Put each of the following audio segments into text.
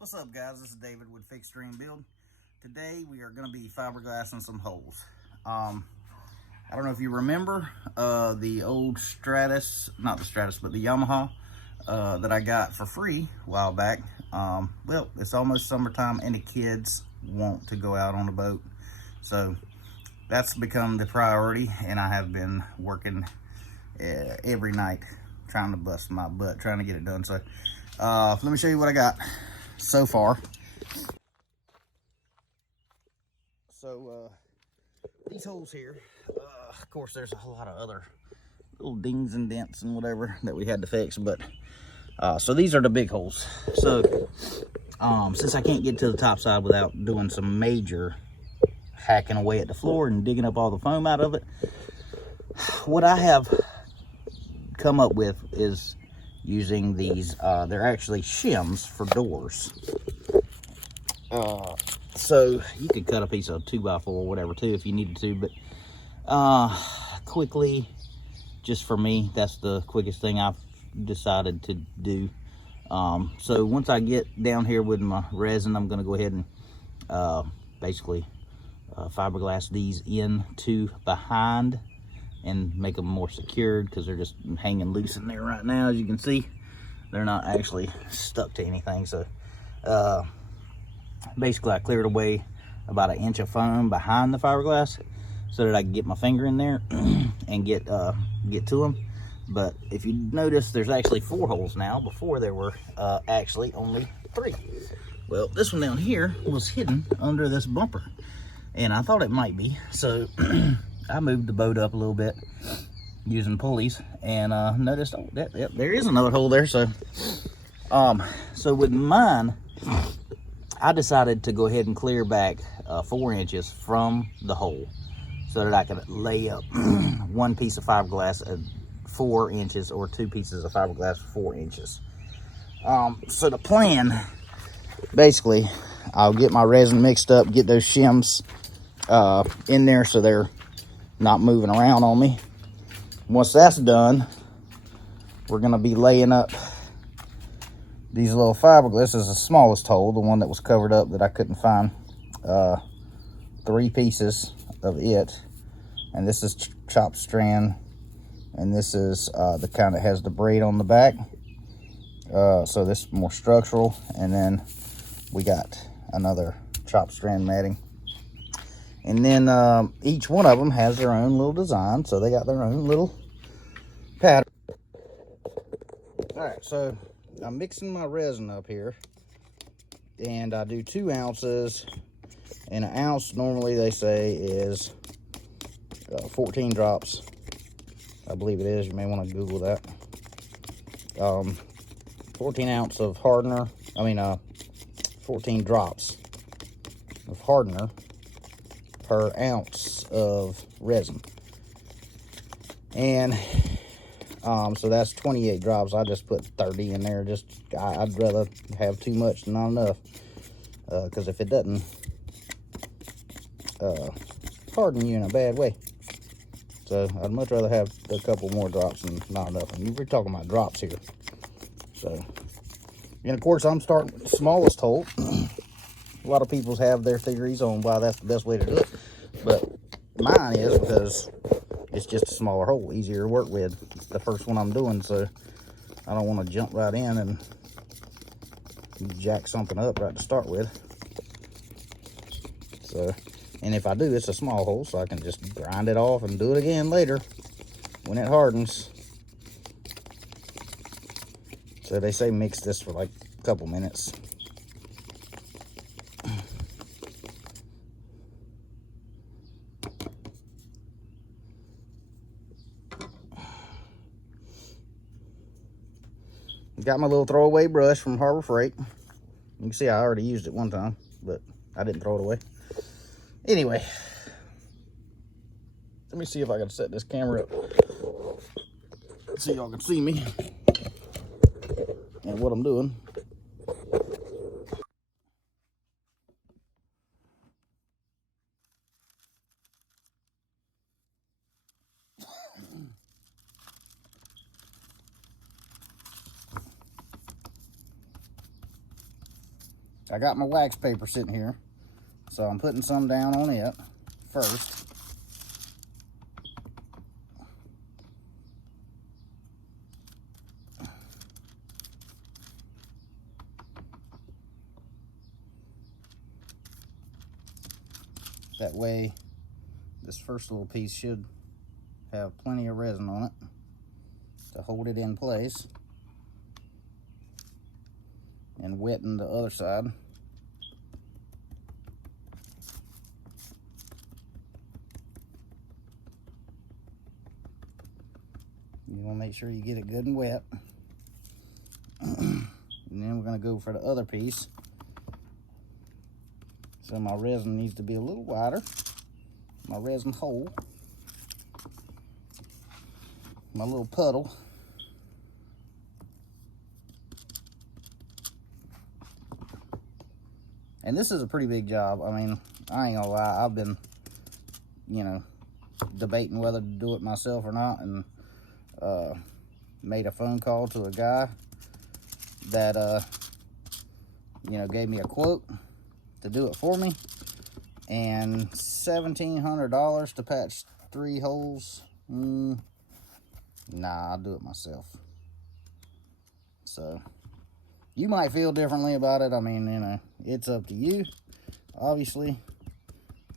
What's up, guys? This is David with Fix Dream Build. Today we are going to be fiberglassing some holes. I don't know if you remember the old not the Stratus, but the Yamaha that I got for free a while back. Well, it's almost summertime and the kids want to go out on a boat, so that's become the priority, and I have been working every night trying to bust my butt trying to get it done. So let me show you what I got so far. So these holes here, of course there's a lot of other little dings and dents and whatever that we had to fix, but so these are the big holes. So since I can't get to the top side without doing some major hacking away at the floor and digging up all the foam out of it, what I have come up with is using these, they're actually shims for doors. So you could cut a piece of 2x4 or whatever too if you needed to, but quickly, just for me, that's the quickest thing I've decided to do. So once I get down here with my resin, I'm going to go ahead and basically fiberglass these into behind and make them more secured, because they're just hanging loose in there right now. As you can see, they're not actually stuck to anything. So basically I cleared away about 1 inch of foam behind the fiberglass so that I can get my finger in there and get to them. But if you notice, there's actually 4 holes now. Before there were actually only 3. Well, this one down here was hidden under this bumper, and I thought it might be, so I moved the boat up a little bit using pulleys, and noticed, oh, there is another hole there. So so with mine, I decided to go ahead and clear back 4 inches from the hole so that I could lay up 1 piece of fiberglass at 4 inches, or 2 pieces of fiberglass 4 inches. So the plan, basically, I'll get my resin mixed up, get those shims in there so they're not moving around on me. Once that's done, we're going to be laying up these little fiberglass. This is the smallest hole, the one that was covered up that I couldn't find. 3 pieces of it, and this is chopped strand, and this is the kind that has the braid on the back. So this is more structural, and then we got another chopped strand matting. And then each one of them has their own little design, so they got their own little pattern. All right, so I'm mixing my resin up here, and I do 2 ounces, and 1 ounce normally they say is 14 drops. I believe it is. You may want to Google that. 14 ounce of hardener. 14 drops of hardener per ounce of resin. And so that's 28 drops. I just put 30 in there. I'd rather have too much than not enough, because if it doesn't harden you in a bad way. So I'd much rather have a couple more drops than not enough. And we're talking about drops here. So, and of course, I'm starting with the smallest hole. A lot of people have their theories on why that's the best way to do it, but mine is because it's just a smaller hole, easier to work with. It's the first one I'm doing, so I don't want to jump right in and jack something up right to start with. So, and if I do, it's a small hole, so I can just grind it off and do it again later when it hardens. So they say mix this for like a couple minutes. Got my little throwaway brush from Harbor Freight. You can see I already used it one time, but I didn't throw it away. Anyway, let me see if I can set this camera up so y'all can see me and what I'm doing. I got my wax paper sitting here, so I'm putting some down on it first. That way, this first little piece should have plenty of resin on it to hold it in place, and wetting the other side. You want to make sure you get it good and wet. And then we're going to go for the other piece. So my resin needs to be a little wider. My resin hole. My little puddle. And this is a pretty big job. I mean, I ain't gonna lie, I've been, you know, debating whether to do it myself or not, and made a phone call to a guy that, you know, gave me a quote to do it for me, and $1,700 to patch 3 holes. Nah, I'll do it myself. So, you might feel differently about it. I mean, you know, it's up to you. Obviously,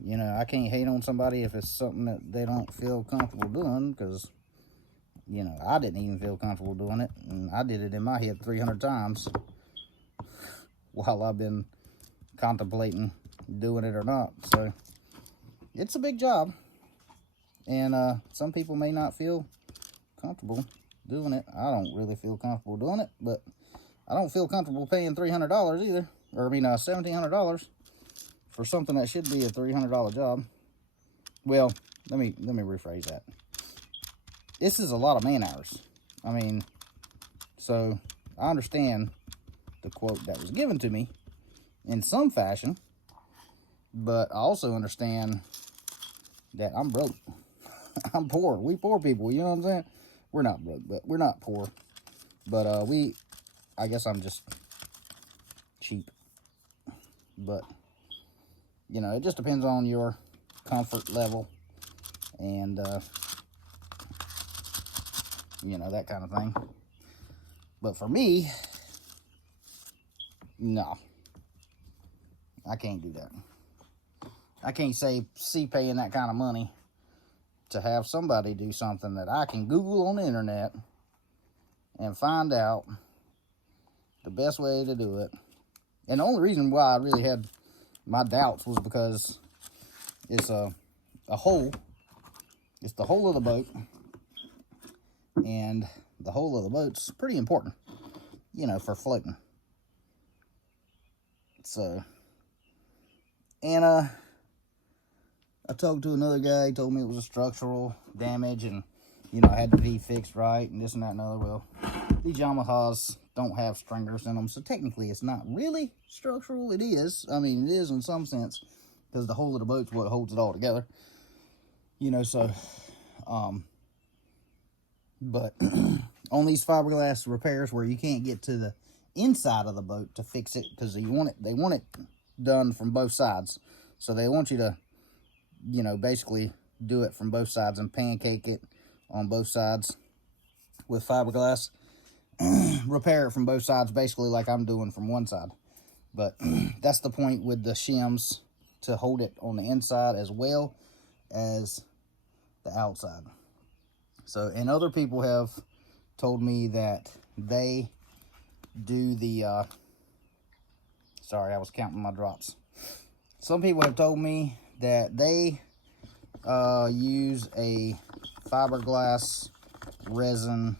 you know, I can't hate on somebody if it's something that they don't feel comfortable doing, because, you know, I didn't even feel comfortable doing it, and I did it in my head 300 times while I've been contemplating doing it or not. So, it's a big job, and some people may not feel comfortable doing it. I don't really feel comfortable doing it, but I don't feel comfortable paying $300 either, or I mean $1,700 for something that should be a $300 job. Well, let me rephrase that. This is a lot of man hours. I mean, so I understand the quote that was given to me in some fashion, but I also understand that I'm broke. I'm poor. We poor people, you know what I'm saying? We're not broke, but we're not poor. But I guess I'm just cheap. But, you know, it just depends on your comfort level and, you know, that kind of thing. But for me, no. I can't do that. I can't see paying that kind of money to have somebody do something that I can Google on the internet and find out the best way to do it. And the only reason why I really had my doubts was because it's a hole. It's the hole of the boat. And the hole of the boat's pretty important, you know, for floating. So, and I talked to another guy. He told me it was a structural damage, and, you know, I had to be fixed right, and this and that and other. Well, these Yamahas don't have stringers in them, so technically it's not really structural. It is. I mean, it is in some sense, because the hole of the boat's what holds it all together. You know, so, but on these fiberglass repairs where you can't get to the inside of the boat to fix it, because they want it done from both sides. So they want you to, you know, basically do it from both sides and pancake it on both sides with fiberglass. Repair it from both sides, basically like I'm doing from one side. But that's the point with the shims, to hold it on the inside as well as the outside. So, and other people have told me that they do the, sorry, I was counting my drops. Some people have told me that they use a fiberglass resin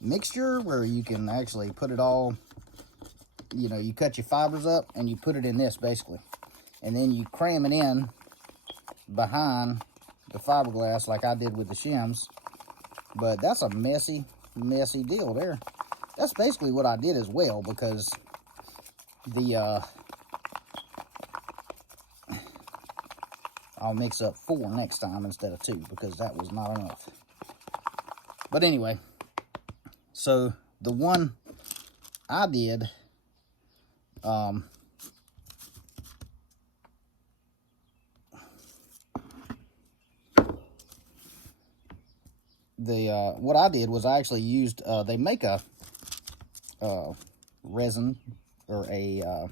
mixture where you can actually put it all, you know, you cut your fibers up and you put it in this basically, and then you cram it in behind the fiberglass like I did with the shims. But that's a messy deal there. That's basically what I did as well, because the I'll mix up 4 next time instead of 2, because that was not enough. But anyway, so the one I did, what I did was I actually used, they make a resin, or a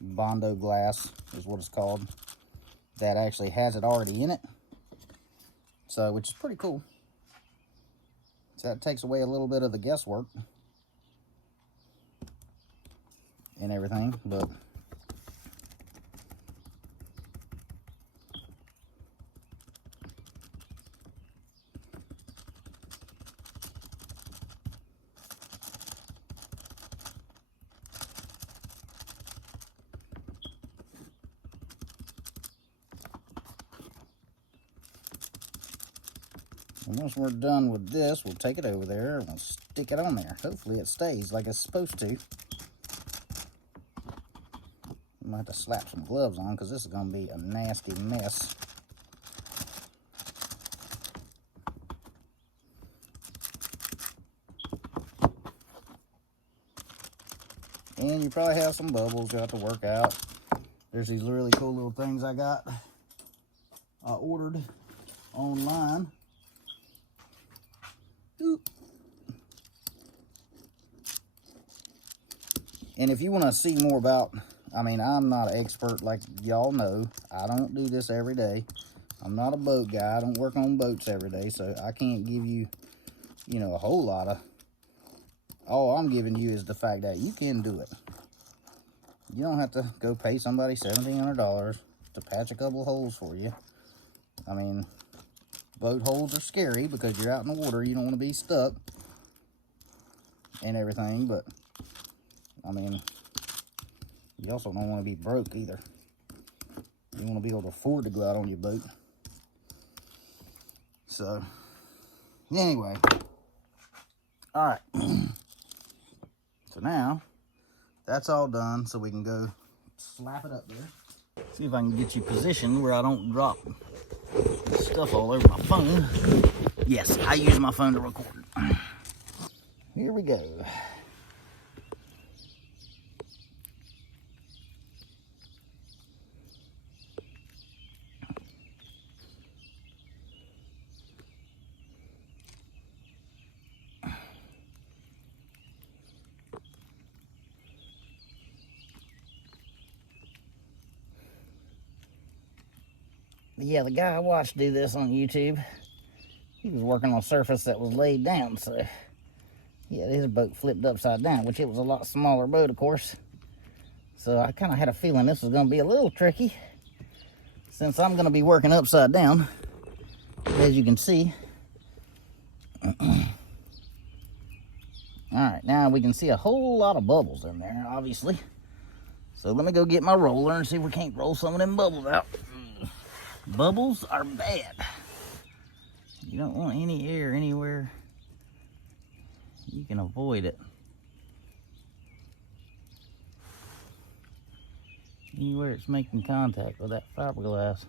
Bondo glass is what it's called, that actually has it already in it. So, which is pretty cool. So that takes away a little bit of the guesswork and everything, but and once we're done with this, we'll take it over there and we'll stick it on there. Hopefully it stays like it's supposed to. I'm gonna have to slap some gloves on because this is gonna be a nasty mess. And you probably have some bubbles you have to work out. There's these really cool little things I ordered online. And if you want to see more about, I mean, I'm not an expert like y'all know. I don't do this every day. I'm not a boat guy. I don't work on boats every day, so I can't give you, you know, a whole lot of. All I'm giving you is the fact that you can do it. You don't have to go pay somebody $1,700 to patch a couple of holes for you. I mean, boat holes are scary because you're out in the water. You don't want to be stuck and everything, but I mean, you also don't want to be broke either. You want to be able to afford to go out on your boat. So, anyway. Alright. So now, that's all done, so we can go slap it up there. See if I can get you positioned where I don't drop stuff all over my phone. Yes, I use my phone to record. Here we go. Yeah, the guy I watched do this on YouTube, he was working on a surface that was laid down, so yeah, his boat flipped upside down, which it was a lot smaller boat, of course. So I kind of had a feeling this was going to be a little tricky, since I'm going to be working upside down, as you can see. Alright, now we can see a whole lot of bubbles in there, obviously. So let me go get my roller and see if we can't roll some of them bubbles out. Bubbles are bad. You don't want any air anywhere you can avoid it. Anywhere it's making contact with that fiberglass.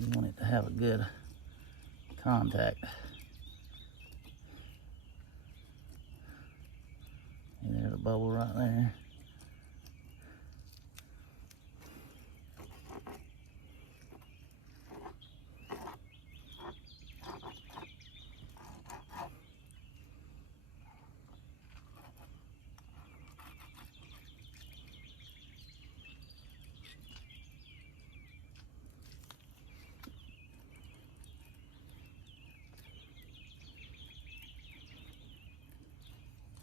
You want it to have a good contact. And there's a bubble right there.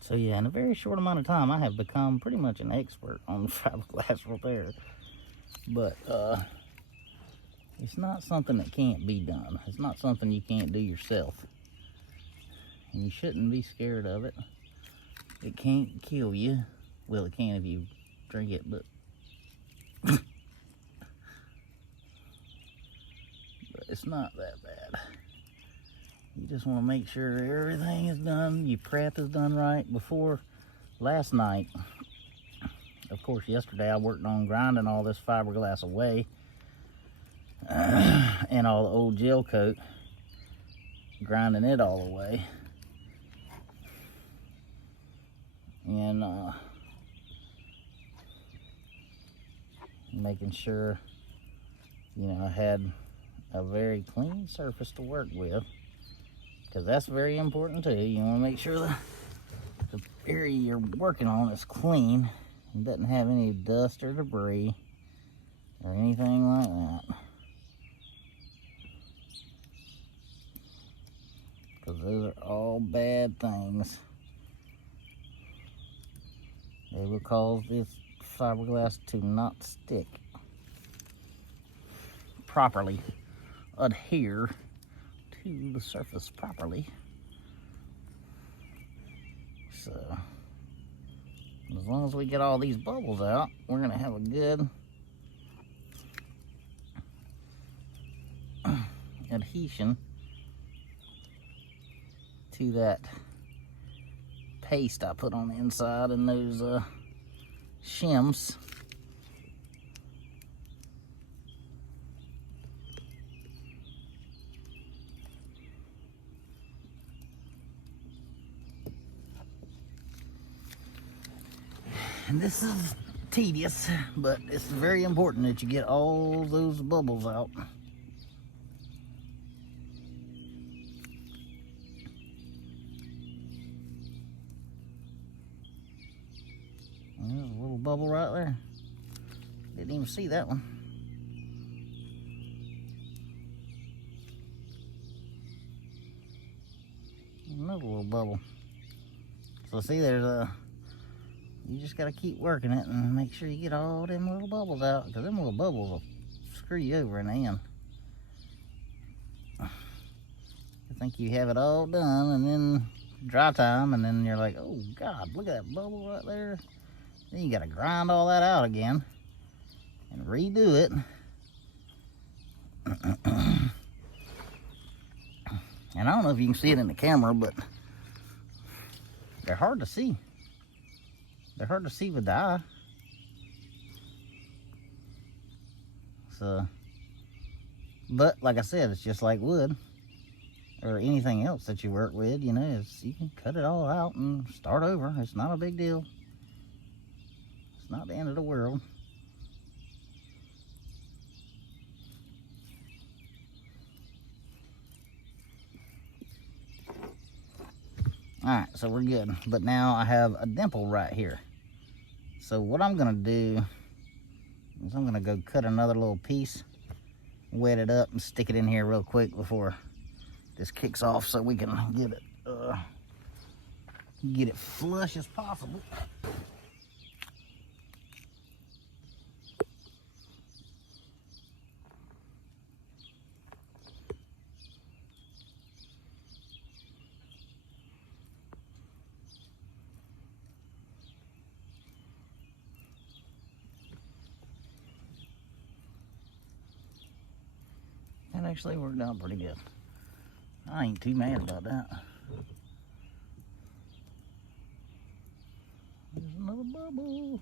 So yeah, in a very short amount of time, I have become pretty much an expert on fiberglass repair. But it's not something that can't be done. It's not something you can't do yourself. And you shouldn't be scared of it. It can't kill you. Well, it can if you drink it, but it's not that bad. You just want to make sure everything is done, your prep is done right before last night. Of course, yesterday I worked on grinding all this fiberglass away and all the old gel coat, grinding it all away. And making sure, you know, I had a very clean surface to work with, because that's very important too. You want to make sure the area you're working on is clean and doesn't have any dust or debris or anything like that, because those are all bad things. They will cause this fiberglass to not stick properly, adhere to the surface properly. So as long as we get all these bubbles out, we're gonna have a good adhesion to that paste I put on the inside and those shims. And this is tedious, but it's very important that you get all those bubbles out. There's a little bubble right there. Didn't even see that one. Another little bubble. So see, there's a, you just gotta keep working it and make sure you get all them little bubbles out, because them little bubbles will screw you over in the end. You think you have it all done, and then dry time, and then you're like, oh God, look at that bubble right there. Then you gotta grind all that out again and redo it. And I don't know if you can see it in the camera, but they're hard to see. They're hard to see with the eye. So, but like I said, it's just like wood or anything else that you work with, you know, you can cut it all out and start over. It's not a big deal. It's not the end of the world. Alright, so we're good. But now I have a dimple right here. So what I'm gonna do is I'm gonna go cut another little piece, wet it up, and stick it in here real quick before this kicks off, so we can get it flush as possible. That actually worked out pretty good. I ain't too mad about that. There's another bubble.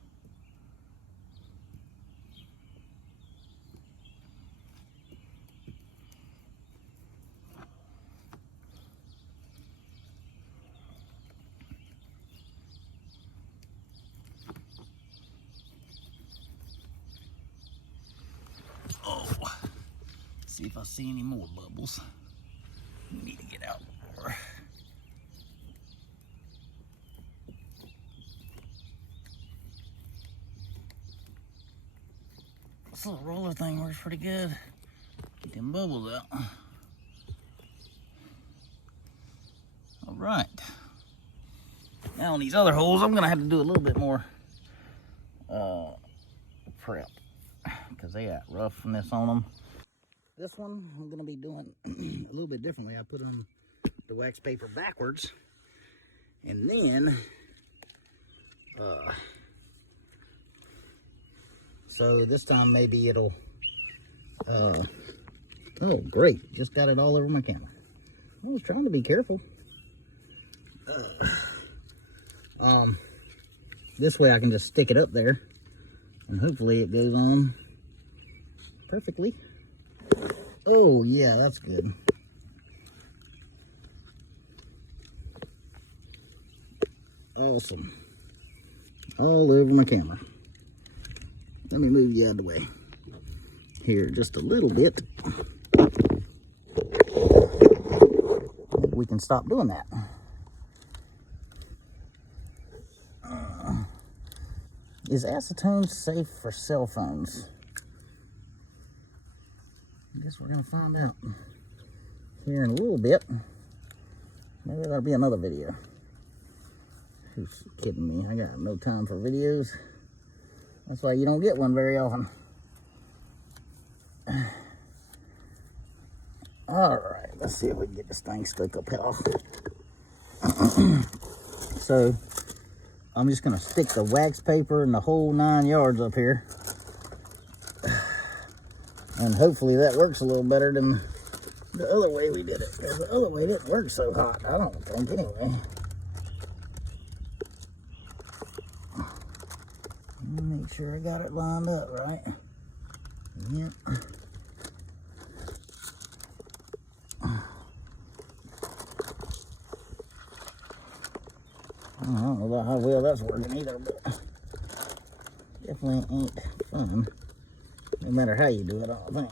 Oh, see if I see any more bubbles. Need to get out more. This little roller thing works pretty good. Get them bubbles out. All right. Now on these other holes, I'm gonna have to do a little bit more prep, because they got roughness on them. This one I'm gonna be doing a little bit differently. I put on the wax paper backwards, and then so this time maybe it'll oh great, just got it all over my camera. I was trying to be careful. This way I can just stick it up there, and hopefully it goes on perfectly. Oh yeah, that's good. Awesome. All over my camera. Let me move you out of the way here just a little bit. We can stop doing that. Is acetone safe for cell phones? I guess we're gonna find out here in a little bit. Maybe that'll be another video. Who's kidding me? I got no time for videos. That's why you don't get one very often. All right, let's see if we can get this thing stuck up here. So I'm just gonna stick the wax paper and the whole 9 yards up here. And hopefully that works a little better than the other way we did it. Because the other way didn't work so hot, I don't think, anyway. Let me make sure I got it lined up right. Yep. I don't know about how well that's working either, but definitely ain't fun. No matter how you do it, I don't think.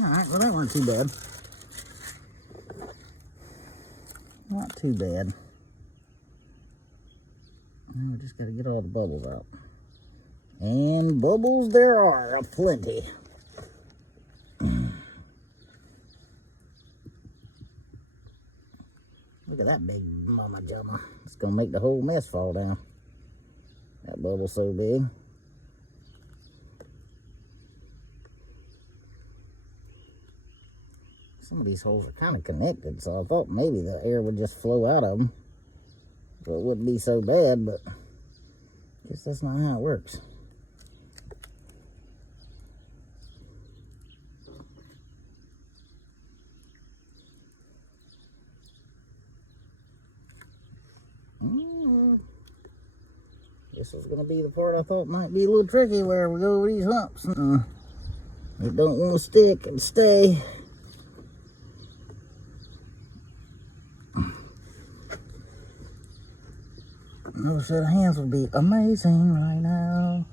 Alright, well that wasn't too bad. Not too bad. Now we just got to get all the bubbles out. And bubbles there are aplenty. Look at that big mama jama. It's going to make the whole mess fall down. That bubble's so big. Some of these holes are kind of connected, so I thought maybe the air would just flow out of them. So it wouldn't be so bad, but I guess that's not how it works. This was going to be the part I thought might be a little tricky, where we go over these humps. It don't want to stick and stay. Another set of hands would be amazing right now.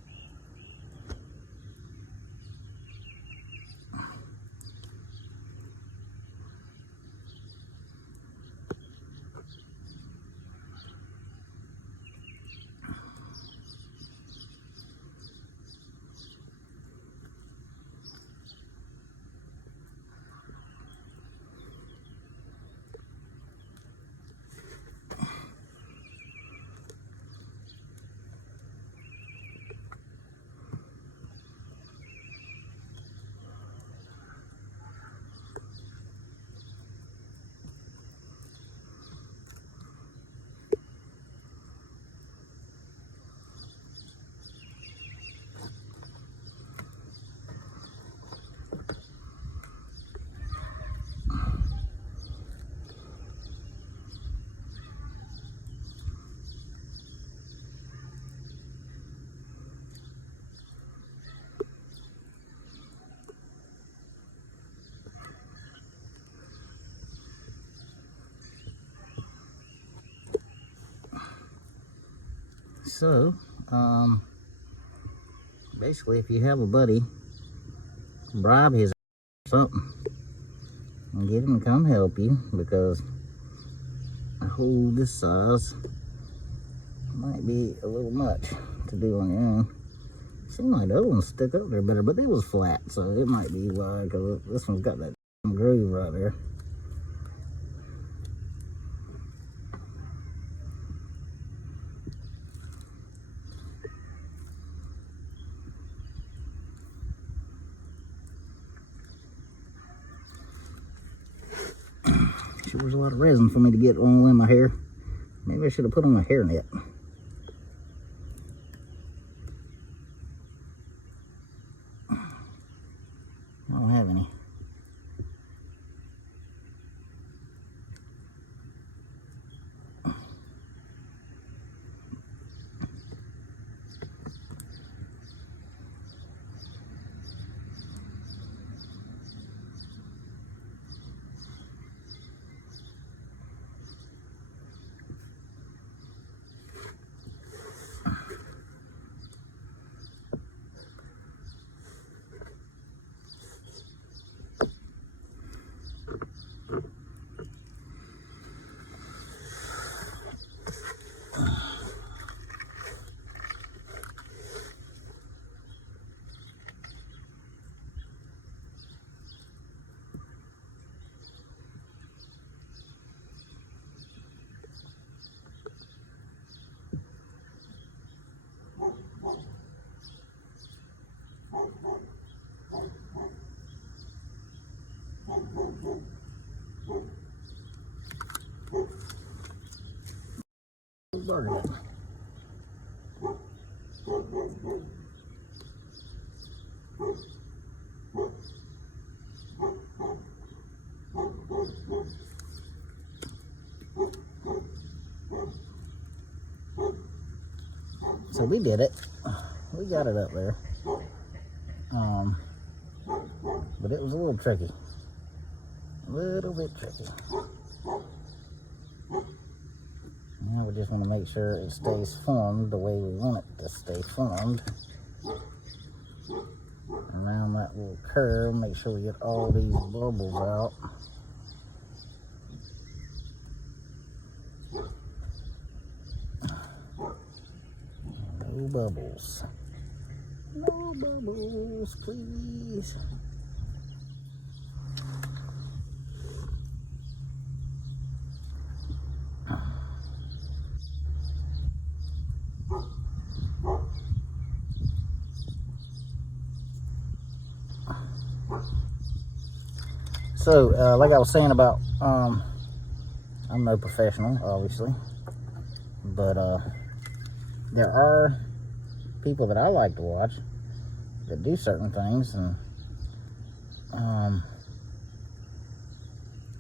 So, Basically, if you have a buddy, bribe his something and get him to come help you, because a hole this size might be a little much to do on your own. Seemed like the other one stuck up there better, but it was flat, so it might be why, because this one's got that groove right there. Sure was a lot of resin for me to get all in my hair. Maybe I should have put on a hairnet. I don't have any. Burn it. So we did it. We got it up there. But it was a little tricky. A little bit tricky. Now we just want to make sure it stays formed the way we want it to stay formed. Around that little curve, make sure we get all these bubbles out. No bubbles. No bubbles, please. So, like I was saying about, I'm no professional, obviously, but there are people that I like to watch that do certain things, and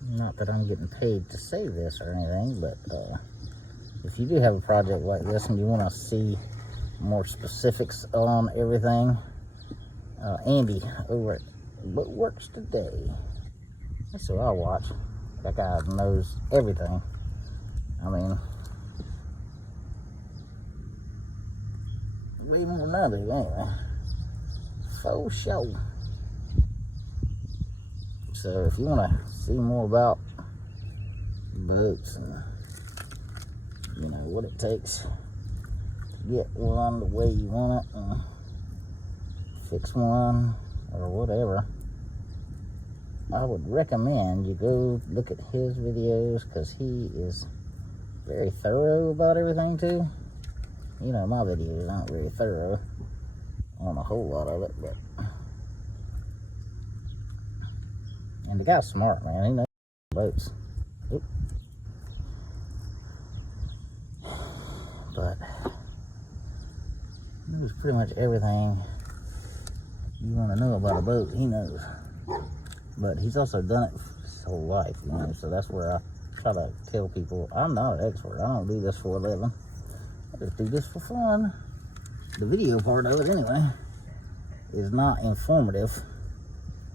not that I'm getting paid to say this or anything, but if you do have a project like this and you want to see more specifics on everything, Andy over at What Works Today, that's who I watch. That guy knows everything. I mean, way more than I do, anyway. For sure. So if you want to see more about boats and, you know, what it takes to get one the way you want it and fix one or whatever, I would recommend you go look at his videos, because he is very thorough about everything too. You know, my videos aren't very thorough on a whole lot of it, but, and the guy's smart, man. He knows boats. Oop. But he knows pretty much everything you want to know about a boat. He knows. But he's also done it his whole life, you know, so that's where I try to tell people, I'm not an expert. I don't do this for a living. I just do this for fun. The video part of it, anyway, is not informative.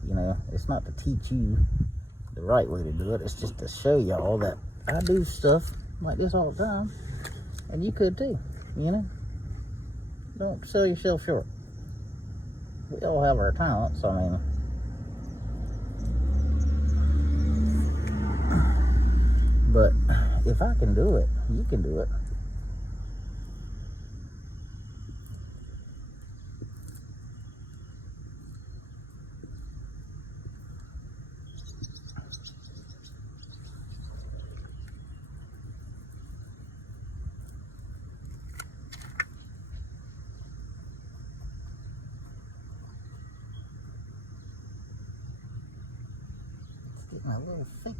You know, it's not to teach you the right way to do it. It's just to show y'all that I do stuff like this all the time, and you could too, you know. Don't sell yourself short. we all have our talents. I mean, but if I can do it, you can do it. It's getting a little thick,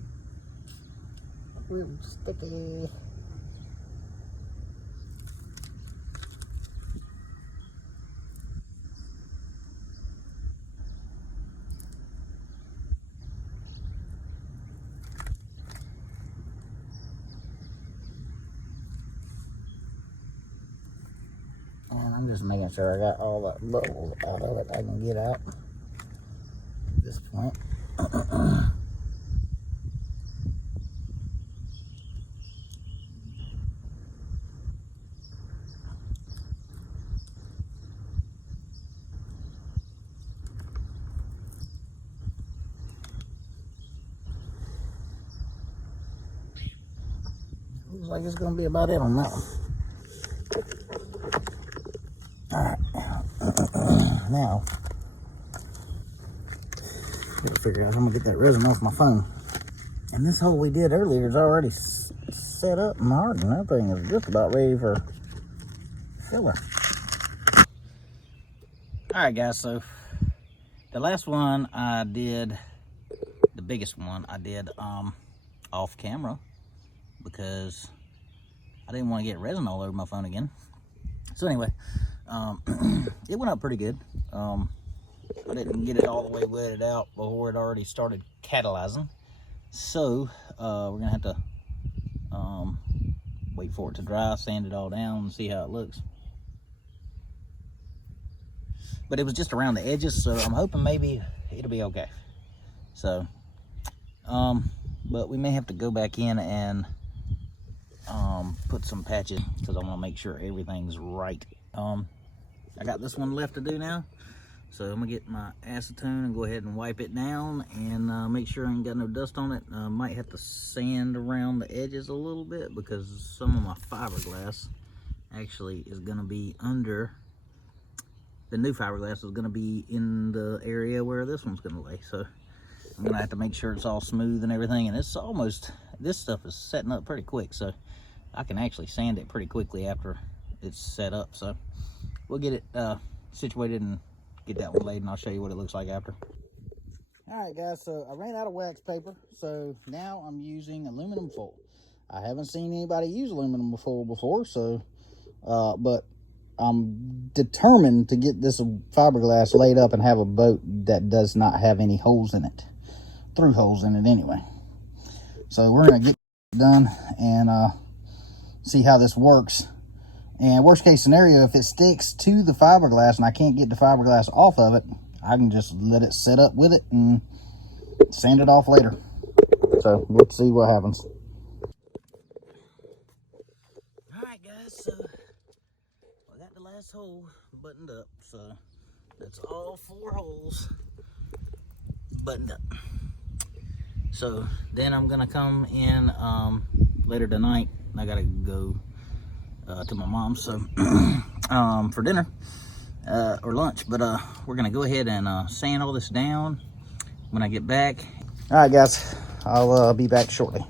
a little sticky. And I'm just making sure I got all that bubbles out of it I can get out at this point. Looks like it's going to be about it on that one. Alright, now, gotta figure out how I'm gonna get that resin off my phone. And this hole we did earlier is already set up and hardened. That thing is just about ready for filler. Alright guys, so the last one I did, the biggest one I did off camera because I didn't want to get resin all over my phone again. So anyway, it went up pretty good. I didn't get it all the way wetted out before it already started catalyzing. So we're gonna have to wait for it to dry, sand it all down, and see how it looks. But it was just around the edges, so I'm hoping maybe it'll be okay. So, but we may have to go back in and put some patches because I want to make sure everything's right. I got this one left to do now, so I'm gonna get my acetone and go ahead and wipe it down and make sure I ain't got no dust on it. Might have to sand around the edges a little bit because some of my fiberglass actually is gonna be under. The new fiberglass is gonna be in the area where this one's gonna lay, so I'm gonna have to make sure it's all smooth and everything. And it's almost, this stuff is setting up pretty quick, so I can actually sand it pretty quickly after it's set up. So we'll get it situated and get that one laid, and I'll show you what it looks like after. All right guys, so I ran out of wax paper, so now I'm using aluminum foil. I haven't seen anybody use aluminum foil before, so but I'm determined to get this fiberglass laid up and have a boat that does not have any holes in it, through holes in it anyway. So we're gonna get it done and see how this works. And worst case scenario, if it sticks to the fiberglass and I can't get the fiberglass off of it, I can just let it set up with it and sand it off later. So let's see what happens. All right guys, so I got the last hole buttoned up. So that's all 4 holes buttoned up. So then I'm gonna come in later tonight. I gotta go to my mom's, so for dinner or lunch, but we're gonna go ahead and sand all this down when I get back. All right guys, I'll be back shortly.